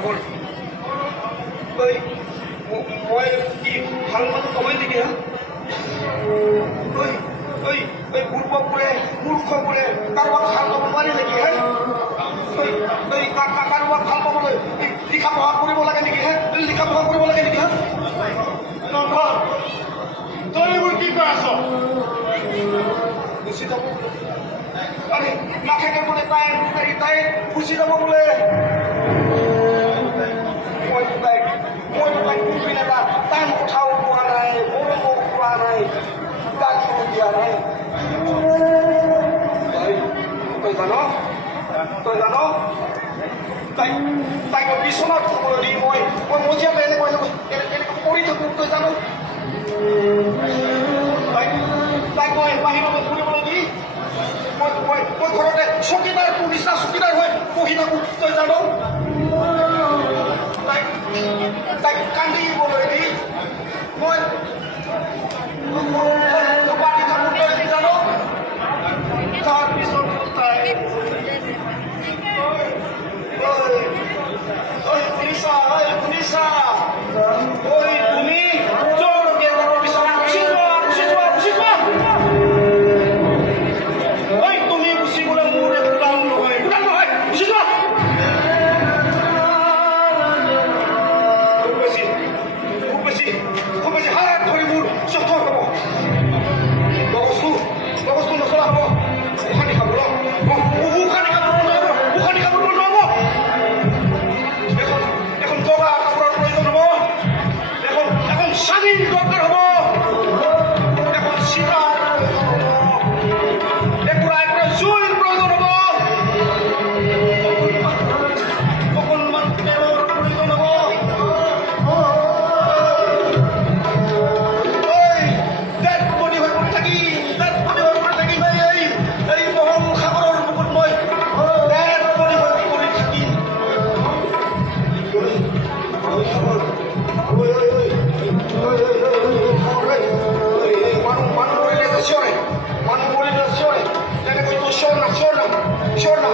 পাগল ঐ মই কি ভাল মানুহ কমাই নেকি হা ঐ ঐ ঐ পূৰ্ববোৰে মূৰ্খবোৰে কাৰোবাক ভাল পাব নোৱাৰি নেকি হে ঐ কাৰোবাক ভাল পাবলৈ লিখা পঢ়া কৰিব লাগে নেকি হে লিখা পঢ়া কৰিব লাগে নেকি হা নন্ধন তই এইবোৰ কি কৈ আছ গুচি যাব আরে নাথাকে বলে তাই গুচি যাব বোলে মই তাই কুপিলে তাই উঠাও পোৱা নাই মৰমো পোৱা নাই গালিও দিয়া নাই তই জান তাইক বিচনাত শুবলৈ দি মই মজিয়াতে এনেকৈ কৰি থাকোঁ তই জান তাইক মই বাহিৰত ফুৰিবলৈ দি মই ঘৰতে চকীদাৰ নিচিনা চকীদাৰ হৈ বহি থাকোঁ তই জান তাইক কান্দিবলৈ দি মই পাতি থাকোঁ তই জান তাৰপিছত তাই শুনিছা শুনিছা ঐ তুমি জোৰকে বিচনা গুচি যোৱা গুচি যোৱা গুচি যোৱা ঐ তুমি গুচি গ'লে মোৰ একো কাম নহয় গুচি যোৱা খুব বেছি হাত ধৰি মোৰ চফৰ হ'ব লগজটো নচলা হ'ব উশানি খাব উশানি খাব নহ'ব এখন বগা কাপোৰৰ প্ৰয়োজন হ'ব এখন স্বাধীন দৰকাৰ হ'ব এখন চিতাৰ প্ৰয়োজন হ'ব একোৰা জুইৰ প্ৰয়োজন হ'ব অকণমান তেলৰ প্ৰয়োজন হ'ব এই মহল সাগৰৰ বুকুত মই পেট পৰি পৰি থাকিম মানুহ মৰিলে চিঞৰে তেনেকৈ চিঞৰ না